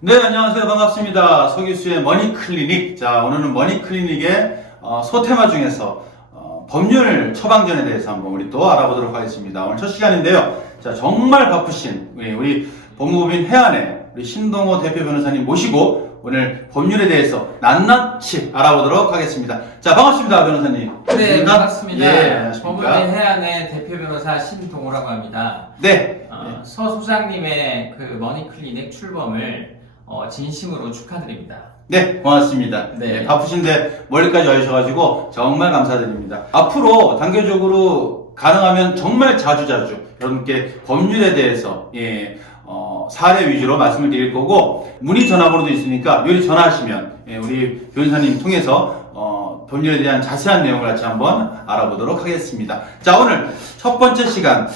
네, 안녕하세요. 반갑습니다. 서기수의 머니클리닉. 자, 오늘은 머니클리닉의 소테마 중에서 법률 처방전에 대해서 한번 우리 또 알아보도록 하겠습니다. 오늘 첫 시간인데요. 자, 정말 바쁘신 우리 법무법인 해안의 우리 신동호 대표 변호사님 모시고 오늘 법률에 대해서 낱낱이 알아보도록 하겠습니다. 자, 반갑습니다, 변호사님. 네, 반갑습니다. 예, 안녕하십니까? 법무법인 해안의 대표 변호사 신동호라고 합니다. 네. 서 소장님의 그 머니클리닉 출범을 진심으로 축하드립니다. 네, 고맙습니다. 네. 네, 바쁘신데 멀리까지 와주셔가지고 정말 감사드립니다. 앞으로 단계적으로 가능하면 정말 자주자주 여러분께 법률에 대해서 사례 위주로 말씀을 드릴 거고 문의 전화번호도 있으니까 여기 전화하시면 우리 변호사님 통해서 법률에 대한 자세한 내용을 같이 한번 알아보도록 하겠습니다. 자, 오늘 첫 번째 시간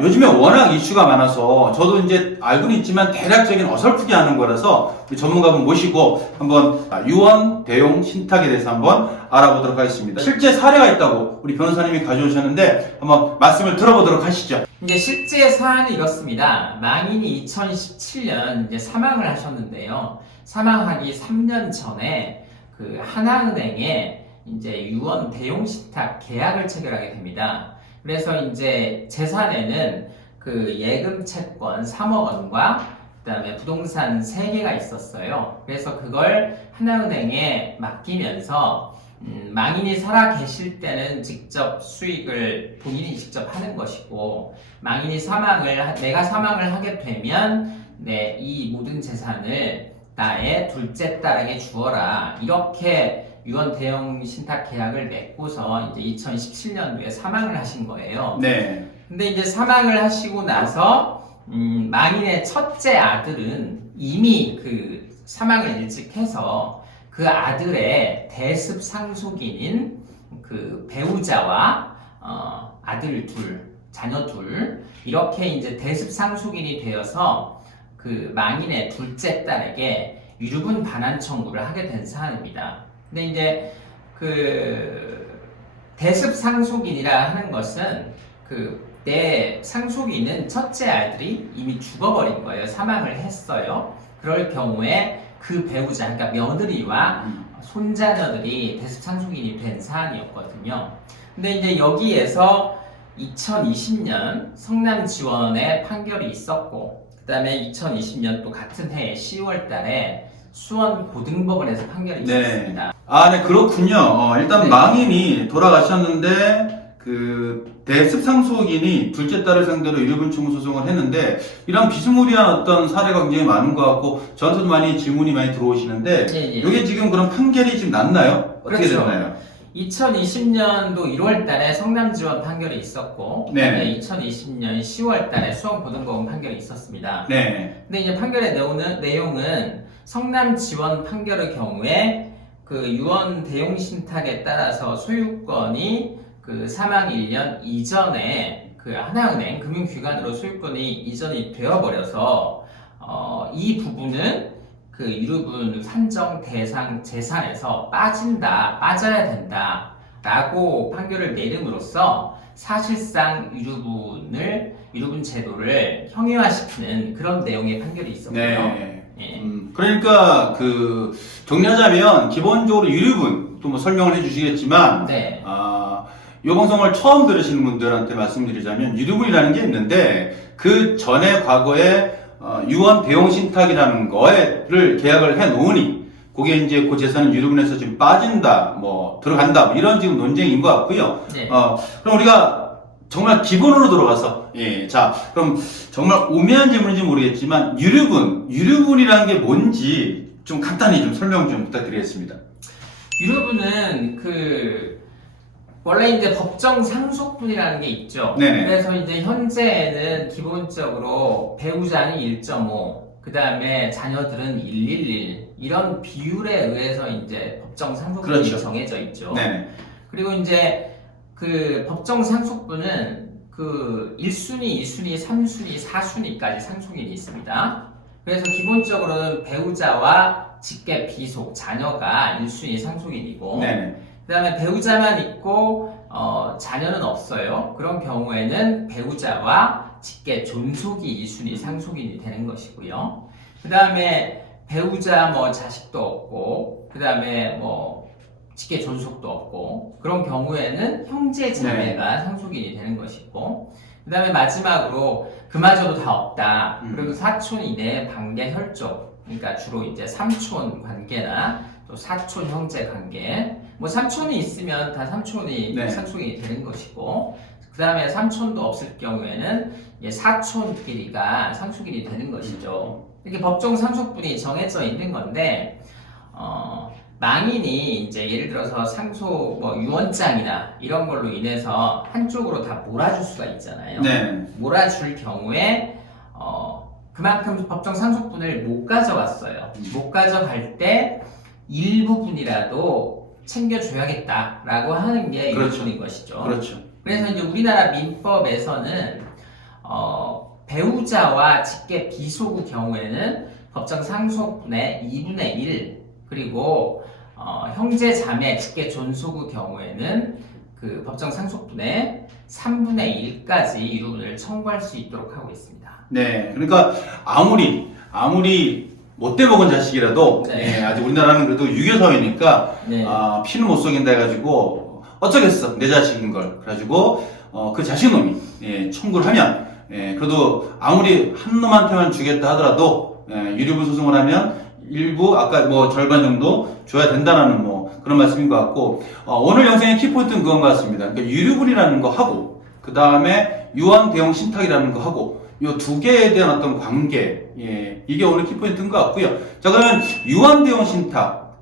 요즘에 워낙 이슈가 많아서 저도 이제 알고는 있지만 대략적인 어설프게 하는 거라서 우리 전문가분 모시고 한번 유언 대용 신탁에 대해서 한번 알아보도록 하겠습니다. 실제 사례가 있다고 우리 변호사님이 가져오셨는데 한번 말씀을 들어보도록 하시죠. 이제 실제 사안은 이렇습니다. 망인이 2017년 이제 사망을 하셨는데요. 사망하기 3년 전에 그 하나은행에 이제 유언 대용 신탁 계약을 체결하게 됩니다. 그래서 이제 재산에는 그 예금 채권 3억 원과 그다음에 부동산 3개가 있었어요. 그래서 그걸 하나은행에 맡기면서 망인이 살아 계실 때는 직접 수익을 본인이 직접 하는 것이고 망인이 내가 사망을 하게 되면 이 모든 재산을 나의 둘째 딸에게 주어라. 이렇게 유언 대용 신탁 계약을 맺고서 이제 2017년도에 사망을 하신 거예요. 네. 근데 이제 사망을 하시고 나서 망인의 첫째 아들은 이미 그 사망을 일찍 해서 그 아들의 대습 상속인인 그 배우자와 아들 둘, 자녀 둘 이렇게 이제 대습 상속인이 되어서 그 망인의 둘째 딸에게 유류분 반환 청구를 하게 된 사안입니다. 근데 이제 그 대습 상속인이라 하는 것은 내 상속인은 첫째 아들이 이미 죽어버린 거예요. 사망을 했어요. 그럴 경우에 그 배우자, 그러니까 며느리와 손자녀들이 대습 상속인이 된 사안이었거든요. 근데 이제 여기에서 2020년 성남지원의 판결이 있었고, 그 다음에 2020년 또 같은 해 10월 달에 수원고등법원에서 판결이 있었습니다. 네, 그렇군요. 일단 네. 망인이 돌아가셨는데 그 대습 상속인이 둘째 딸을 상대로 유류분 청구 소송을 했는데 이런 비스무리한 어떤 사례가 굉장히 많은 것 같고 저한테도 많이 질문이 많이 들어오시는데 예. 이게 지금 그럼 판결이 지금 났나요? 어떻게 그렇죠. 됐나요? 2020년도 1월 달에 성남지원 판결이 있었고, 네. 2020년 10월 달에 수원고등법원 판결이 있었습니다. 네. 근데 이제 판결의 내용은 성남지원 판결의 경우에 그 유언 대용 신탁에 따라서 소유권이 그 사망 1년 이전에 그 하나은행 금융기관으로 소유권이 이전이 되어버려서 이 부분은 그 유류분 산정 대상 재산에서 빠져야 된다 라고 판결을 내림으로써 사실상 유류분 제도를 형해화시키는 그런 내용의 판결이 있었고요. 네. 예. 그러니까 정리하자면 기본적으로 유류분 또 뭐 설명을 해주시겠지만 네. 이 방송을 처음 들으시는 분들한테 말씀드리자면 유류분이라는 게 있는데 그 전에 과거에 유언 대용 신탁이라는 거를 계약을 해 놓으니 그게 이제 그 재산은 유류분에서 지금 빠진다, 뭐 들어간다, 뭐 이런 지금 논쟁인 것 같고요. 네. 그럼 우리가 정말 기본으로 들어가서 자 그럼 정말 오묘한 질문인지 모르겠지만 유류분이라는 게 뭔지 좀 간단히 좀 설명 좀 부탁드리겠습니다. 유류분은 원래 이제 법정 상속분이라는 게 있죠. 네네. 그래서 이제 현재는 기본적으로 배우자는 1.5, 그 다음에 자녀들은 111 이런 비율에 의해서 이제 법정 상속분이 그렇죠. 정해져 있죠. 네네. 그리고 이제 그 법정 상속분은 그 1순위, 2순위, 3순위, 4순위까지 상속인이 있습니다. 그래서 기본적으로는 배우자와 직계 비속, 자녀가 1순위 상속인이고 네네. 그 다음에 배우자만 있고 자녀는 없어요. 그런 경우에는 배우자와 직계 존속이 2순위 상속인이 되는 것이고요. 그 다음에 배우자 뭐 자식도 없고 그 다음에 뭐 직계 존속도 없고 그런 경우에는 형제 자매가 상속인이 되는 것이고 그 다음에 마지막으로 그마저도 다 없다. 그리고 사촌 이내 관계 혈족 그러니까 주로 이제 삼촌 관계나 또 사촌 형제 관계 뭐 삼촌이 있으면 다 삼촌이 네. 상속인이 되는 것이고 그 다음에 삼촌도 없을 경우에는 이제 사촌끼리가 상속인이 되는 것이죠. 이렇게 법정 상속분이 정해져 있는 건데 망인이 이제 예를 들어서 상속 뭐 유언장이나 이런 걸로 인해서 한쪽으로 다 몰아줄 수가 있잖아요. 네. 몰아줄 경우에 그만큼 법정 상속분을 못 가져갔어요. 못 가져갈 때 일부분이라도 챙겨줘야겠다라고 하는 게 그렇죠. 일부분인 것이죠. 그렇죠. 그래서 이제 우리나라 민법에서는 배우자와 직계 비속우 경우에는 법정 상속분의 2분의 1 그리고 형제 자매 직계 존속우 경우에는 그 법정 상속분의 3분의 1까지 이루분을 청구할 수 있도록 하고 있습니다. 네. 그러니까 아무리 못돼 먹은 자식이라도 네. 아직 우리나라는 그래도 유교 사회니까 네. 피는 못 속인다 해가지고 어쩌겠어 내 자식인 걸 그래가지고 그 자식놈이 청구를 하면 그래도 아무리 한 놈한테만 주겠다 하더라도 유류분 소송을 하면 일부 아까 뭐 절반 정도 줘야 된다라는 뭐 그런 말씀인 것 같고 오늘 영상의 키포인트는 그건 것 같습니다. 그러니까 유류분이라는 거 하고 그 다음에 유언 대용 신탁이라는 거 하고 이 두 개에 대한 어떤 관계 이게 오늘 키포인트인 것 같고요. 자 그러면 유언 대용 신탁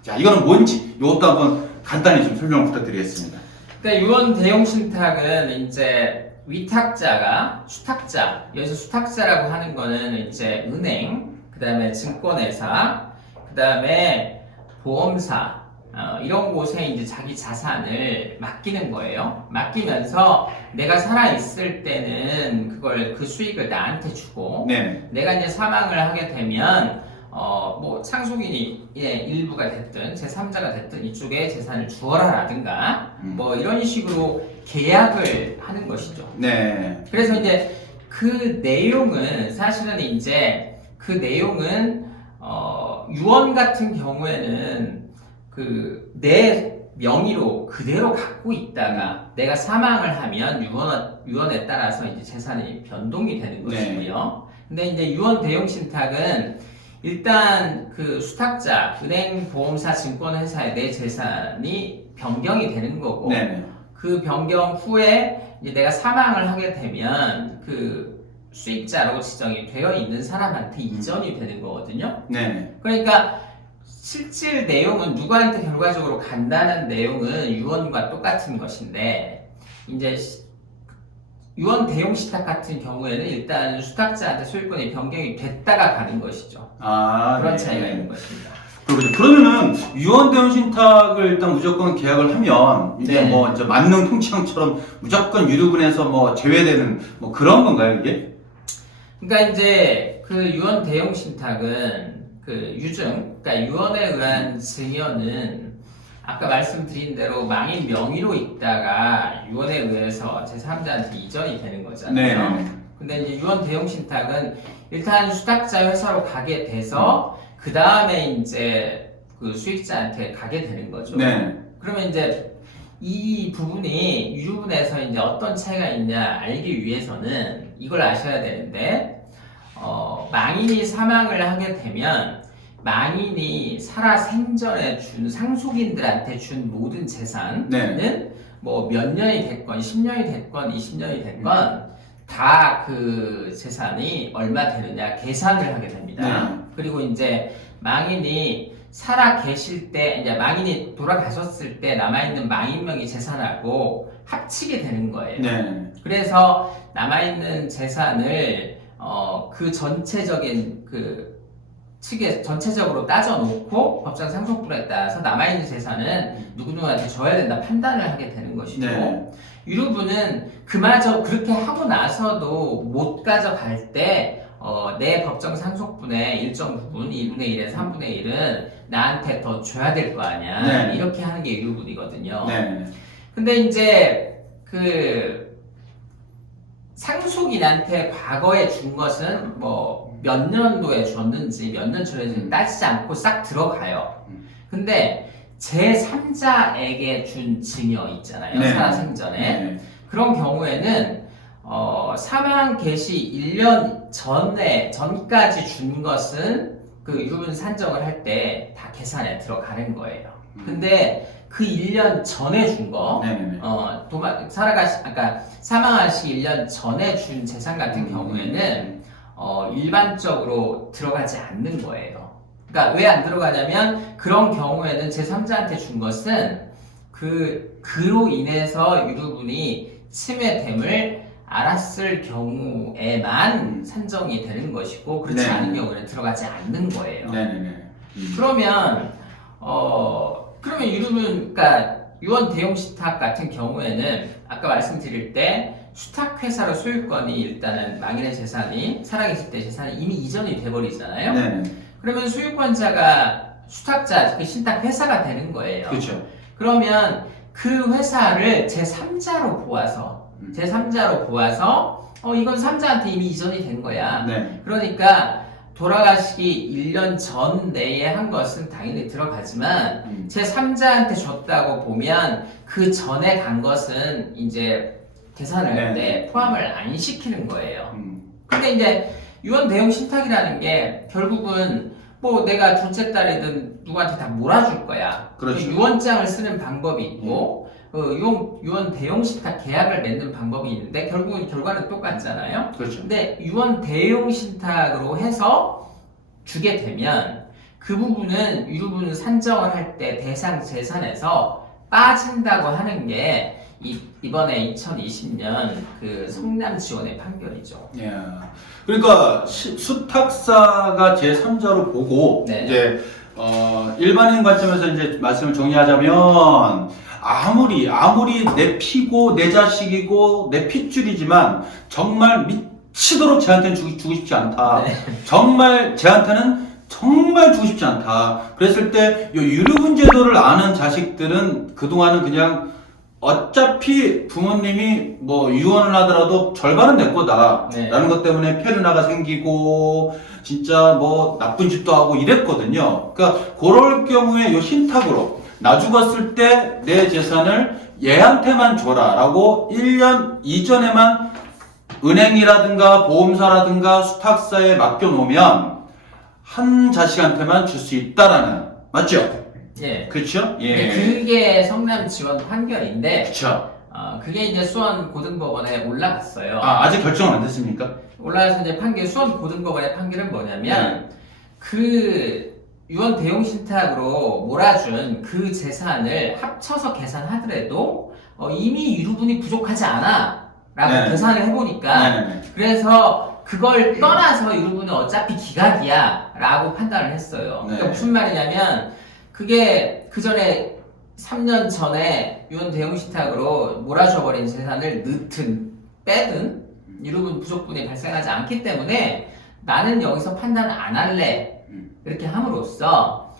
자 이거는 뭔지 이것도 한번 간단히 좀 설명 부탁드리겠습니다. 그러니까 유언 대용 신탁은 이제 위탁자가 수탁자 여기서 수탁자라고 하는 거는 이제 은행 그 다음에 증권회사 그 다음에 보험사 이런 곳에 이제 자기 자산을 맡기는 거예요. 맡기면서 내가 살아 있을 때는 그 수익을 나한테 주고 네. 내가 이제 사망을 하게 되면 뭐 상속인이 일부가 됐든 제3자가 됐든 이쪽에 재산을 주어라라든가 뭐 이런 식으로 계약을 하는 것이죠. 네. 그래서 이제 그 내용은 사실은 이제 그 내용은 유언 같은 경우에는 내 명의로 그대로 갖고 있다가 내가 사망을 하면 유언에 따라서 이제 재산이 변동이 되는 것이고요. 근데 이제 유언 대용 신탁은 일단 그 수탁자, 은행, 보험사, 증권회사의 내 재산이 변경이 되는 거고 네. 그 변경 후에 이제 내가 사망을 하게 되면 그 수익자로 지정이 되어 있는 사람한테 이전이 되는 거거든요. 네. 그러니까 실질 내용은 누구한테 결과적으로 간다는 내용은 유언과 똑같은 것인데 이제 유언 대용 신탁 같은 경우에는 일단 수탁자한테 소유권이 변경이 됐다가 가는 것이죠. 그런 차이가 있는 것입니다. 그렇군요. 그러면은 유언 대용 신탁을 일단 무조건 계약을 하면 이게 네. 뭐 이제 만능 통치형처럼 무조건 유류분에서 뭐 제외되는 뭐 그런 건가요 이게? 그러니까 이제 그 유언 대용 신탁은 그 유증, 그러니까 유언에 의한 증여는 아까 말씀드린 대로 망인 명의로 있다가 유언에 의해서 제3자한테 이전이 되는 거잖아요. 네. 근데 이제 유언 대용 신탁은 일단 수탁자 회사로 가게 돼서 그 다음에 이제 그 수익자한테 가게 되는 거죠. 네. 그러면 이제 이 부분이 유류분에서 이제 어떤 차이가 있냐 알기 위해서는 이걸 아셔야 되는데 망인이 사망을 하게 되면 망인이 살아 생전에 준 상속인들한테 준 모든 재산은 뭐 몇 년이 됐건 10년이 됐건 20년이 됐건 다 그 재산이 얼마 되느냐 계산을 하게 됩니다. 그리고 이제 망인이 살아 계실 때 이제 망인이 돌아가셨을 때 남아있는 망인명의 재산하고 합치게 되는 거예요. 네. 그래서 남아있는 재산을 그 전체적인 그 측에 전체적으로 따져놓고 법정 상속분에 따라서 남아있는 재산은 누구누구한테 줘야 된다 판단을 하게 되는 것이고 네. 유류분은 그마저 그렇게 하고 나서도 못 가져갈 때 내 법정 상속분의 일정 부분 2분의 1에서 3분의 1은 나한테 더 줘야 될 거 아니야. 네. 이렇게 하는 게 유류분이거든요. 네. 근데 이제 그 상속인한테 과거에 준 것은 뭐 몇 년도에 줬는지 몇 년 전에 따지지 않고 싹 들어가요. 근데 제3자에게 준 증여 있잖아요. 네. 살아생전에. 네. 그런 경우에는 사망 개시 1년 전까지 준 것은 그 유분 산정을 할 때 다 계산에 들어가는 거예요. 근데 그 1년 전에 준 거, 네네네. 아까 사망하시 1년 전에 준 재산 같은 경우에는 일반적으로 들어가지 않는 거예요. 그러니까 왜 안 들어가냐면 그런 경우에는 제3자한테 준 것은 그로 인해서 유류분이 침해됨을 알았을 경우에만 산정이 되는 것이고 그렇지 네. 않은 경우에는 들어가지 않는 거예요. 네네네. 그러면 유류분, 그러니까 유언 대용 신탁 같은 경우에는 아까 말씀드릴 때 수탁 회사로 소유권이 일단은 망인의 재산이 살아계실 때 재산이 이미 이전이 돼버리잖아요. 네네. 그러면 소유권자가 수탁자, 그 신탁 회사가 되는 거예요. 그렇죠. 그러면 그 회사를 제3자로 보아서 이건 3자한테 이미 이전이 된 거야. 네. 그러니까 돌아가시기 1년 전 내에 한 것은 당연히 들어가지만 제3자한테 줬다고 보면 그 전에 간 것은 이제 계산을 할 때 포함을 안 시키는 거예요. 근데 이제 유언 대용 신탁이라는 게 결국은 뭐 내가 둘째 딸이든 누구한테 다 몰아줄 거야. 그렇죠. 유언장을 쓰는 방법이 있고 유언 대용 신탁 계약을 맺는 방법이 있는데 결국은 결과는 똑같잖아요. 그렇죠. 근데 유언 대용 신탁으로 해서 주게 되면 그 부분은 유류분 산정을 할 때 대상 재산에서 빠진다고 하는 게 이번에 2020년 그 성남 지원의 판결이죠. 예. 그러니까 수탁사가 제3자로 보고 네. 이제 일반인 관점에서 이제 말씀을 정리하자면 아무리 내 피고 내 자식이고 내 핏줄이지만 정말 미치도록 쟤한테는 주고 싶지 않다. 네. 정말 쟤한테는 정말 주고 싶지 않다. 그랬을 때 이 유류분 제도를 아는 자식들은 그동안은 그냥 어차피 부모님이 뭐 유언을 하더라도 절반은 내 거다 네. 라는 것 때문에 페르나가 생기고 진짜 뭐 나쁜 짓도 하고 이랬거든요. 그러니까 그럴 경우에 요 신탁으로 나 죽었을 때 내 재산을 얘한테만 줘라 라고 1년 이전에만 은행이라든가 보험사라든가 수탁사에 맡겨놓으면 한 자식한테만 줄 수 있다라는, 맞죠? 예. 그렇죠? 예. 그게 성남 지원 판결인데 그렇죠. 그게 이제 수원 고등법원에 올라갔어요. 아직 결정은 안 됐습니까? 올라가서 이제 수원 고등법원의 판결은 뭐냐면 그 유언 대용 신탁으로 몰아준 그 재산을 합쳐서 계산하더라도 이미 유류분이 부족하지 않아 라고 네. 계산을 해보니까 네네네. 그래서 그걸 떠나서 유류분은 어차피 기각이야 라고 판단을 했어요. 그러니까 네. 무슨 말이냐면 그게 그 전에 3년 전에 유언 대용 신탁으로 몰아줘버린 재산을 넣든 빼든 유류분 부족분이 발생하지 않기 때문에 나는 여기서 판단 안 할래 이렇게 함으로써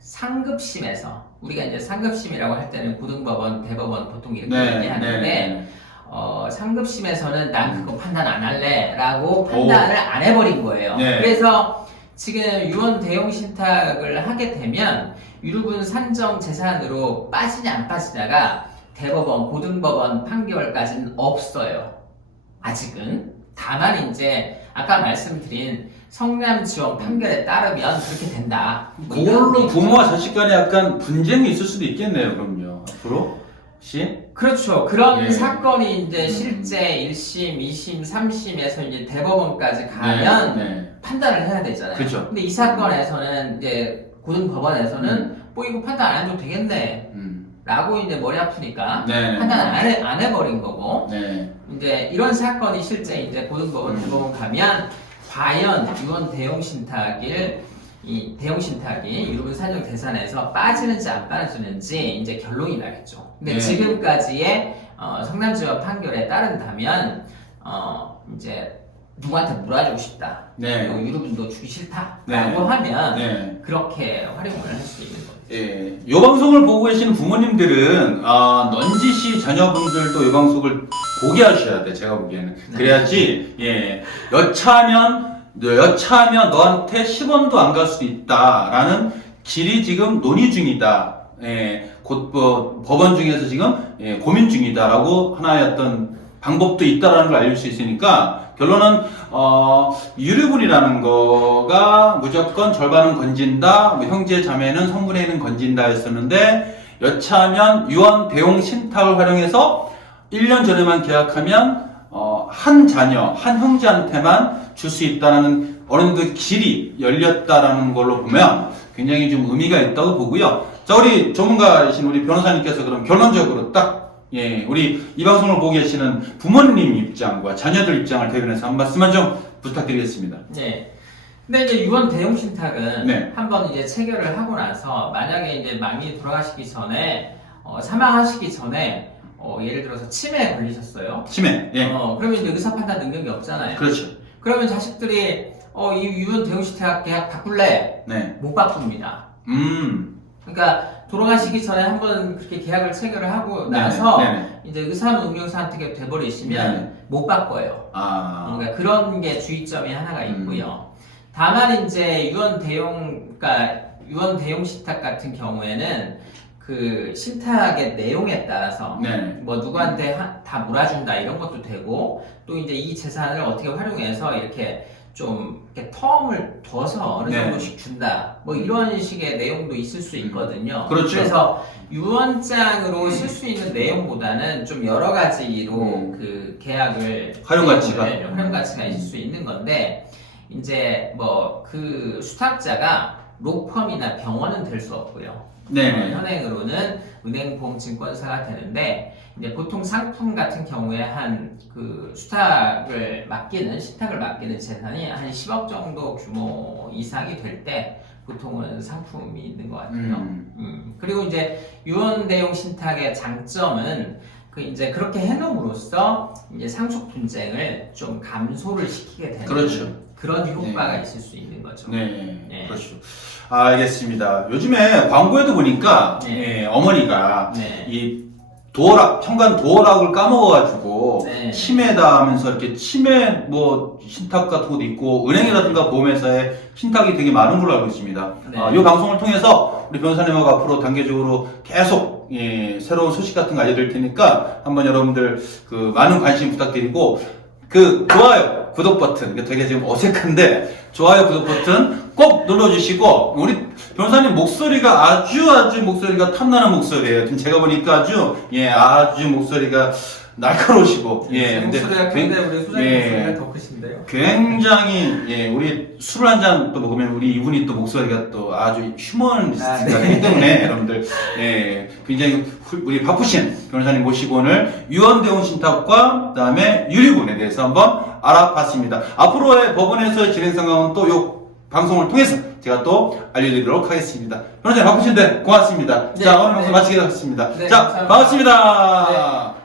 상급심에서 우리가 이제 상급심이라고 할 때는 고등법원, 대법원 보통 이렇게 얘기하는데 상급심에서는 난 그거 판단 안 할래 라고 판단을 안 해버린 거예요. 네. 그래서 지금 유언 대용 신탁을 하게 되면 유류분 산정 재산으로 빠지냐 안 빠지냐가 대법원, 고등법원 판결까지는 없어요. 아직은. 다만 이제 아까 말씀드린 성남 지원 판결에 따르면 그렇게 된다. 그걸로 부모와 자식 간에 약간 분쟁이 있을 수도 있겠네요, 그럼요. 앞으로? 혹시? 그렇죠. 그런 예. 사건이 이제 실제 1심, 2심, 3심에서 이제 대법원까지 가면 네. 판단을 해야 되잖아요. 그렇죠. 근데 이 사건에서는 이제 고등법원에서는 뭐 이거 판단 안 해도 되겠네. 라고 이제 머리 아프니까 네. 판단 안 해버린 거고 네. 이제 이런 사건이 실제 이제 고등법원, 대법원 가면 과연 유언 대용 신탁이 유류분 산정 대산에서 빠지는지 안 빠지는지 이제 결론이 나겠죠. 근데 네. 지금까지의 성남지원 판결에 따른다면 이제 누구한테 몰아주고 싶다. 네. 그리고 유류분도 주기 싫다라고 네. 하면 네. 그렇게 활용을 할 수 있는 거죠. 예. 이 방송을 보고 계시는 부모님들은 넌지시 자녀분들도 이 방송을 보게 하셔야 돼. 제가 보기에는. 그래야지 여차하면 여차하면 너한테 10원도 안 갈 수 있다라는 길이 지금 논의 중이다. 곧 법원 중에서 지금 고민 중이다라고 하나의 어떤 방법도 있다라는 걸 알릴 수 있으니까 결론은 유류분이라는 거가 무조건 절반은 건진다, 뭐 형제 자매는 성분의 1은 건진다 했었는데 여차하면 유언 대용 신탁을 활용해서 1년 전에만 계약하면 한 자녀, 한 형제한테만 줄 수 있다는 어느 정도 길이 열렸다라는 걸로 보면 굉장히 좀 의미가 있다고 보고요. 자, 우리 전문가이신 우리 변호사님께서 그럼 결론적으로 딱, 우리 이 방송을 보고 계시는 부모님 입장과 자녀들 입장을 대변해서 한 말씀만 좀 부탁드리겠습니다. 네. 근데 이제 유언 대용 신탁은 네. 한번 이제 체결을 하고 나서 만약에 이제 망인이 돌아가시기 전에 사망하시기 전에 예를 들어서 치매에 걸리셨어요. 치매. 예. 그러면 이제 의사 판단 능력이 없잖아요. 그렇죠. 그러면 자식들이 이 유언 대용 신탁 계약 바꿀래? 네. 못 바꿉니다. 그러니까 돌아가시기 전에 한번 그렇게 계약을 체결을 하고 나서 네네. 이제 의사무응용사한테 돼버리시면 네네. 못 바꿔요. 그러니까 그런 게 주의점이 하나가 있고요. 다만 이제 그러니까 유언 대용 신탁 같은 경우에는 그 신탁의 내용에 따라서 네. 뭐 누구한테 다 몰아준다 이런 것도 되고 또 이제 이 재산을 어떻게 활용해서 이렇게 좀 이렇게 텀을 둬서 어느 네. 정도씩 준다 뭐 이런 식의 내용도 있을 수 있거든요. 그렇죠. 그래서 유언장으로 쓸 수 있는 내용보다는 좀 여러 가지로 그 계약을 활용 가치가. 활용 가치가 있을 수 있는 건데 이제 뭐 그 수탁자가 로펌이나 병원은 될 수 없고요. 네. 현행으로는 은행보험증권사가 되는데 이제 보통 상품 같은 경우에 한 그 신탁을 맡기는 재산이 한 10억 정도 규모 이상이 될 때 보통은 상품이 있는 것 같아요. 그리고 이제 유언 대용 신탁의 장점은 그 이제 그렇게 해놓음으로써 이제 상속 분쟁을 좀 감소를 시키게 되는 그렇죠. 그런 효과가 있을 수 있는 거죠. 네. 그렇죠. 알겠습니다. 요즘에 광고에도 보니까 어머니가 이 현관 도어락을 까먹어가지고 치매다 하면서 이렇게 치매 뭐 신탁 같은 것도 있고 은행이라든가 보험회사에 신탁이 되게 많은 걸로 알고 있습니다. 이 방송을 통해서 우리 변호사님하고 앞으로 단계적으로 계속 새로운 소식 같은 거 알려드릴 테니까 한번 여러분들 그 많은 관심 부탁드리고 그 좋아요, 구독 버튼 되게 지금 어색한데 좋아요, 구독 버튼 꼭 눌러주시고 우리 변호사님 목소리가 아주 목소리가 탐나는 목소리예요. 지금 제가 보니까 아주 목소리가 날카로우시고 목소리가 근데 우리 소장님 목소리가 더 크신데요. 굉장히 우리 술을 한 잔 또 먹으면 우리 이분이 또 목소리가 또 아주 휴머니스트이기 때문에 여러분들 굉장히 우리 바쁘신 변호사님 모시고 오늘 유언 대용 신탁과 그다음에 유류분에 대해서 한번 알아봤습니다. 앞으로의 법원에서의 진행 상황은 또 요 방송을 통해서 제가 또 알려드리도록 하겠습니다. 변호사님 바쁘신데 고맙습니다. 자, 오늘 방송 마치겠습니다. 자, 감사합니다. 반갑습니다.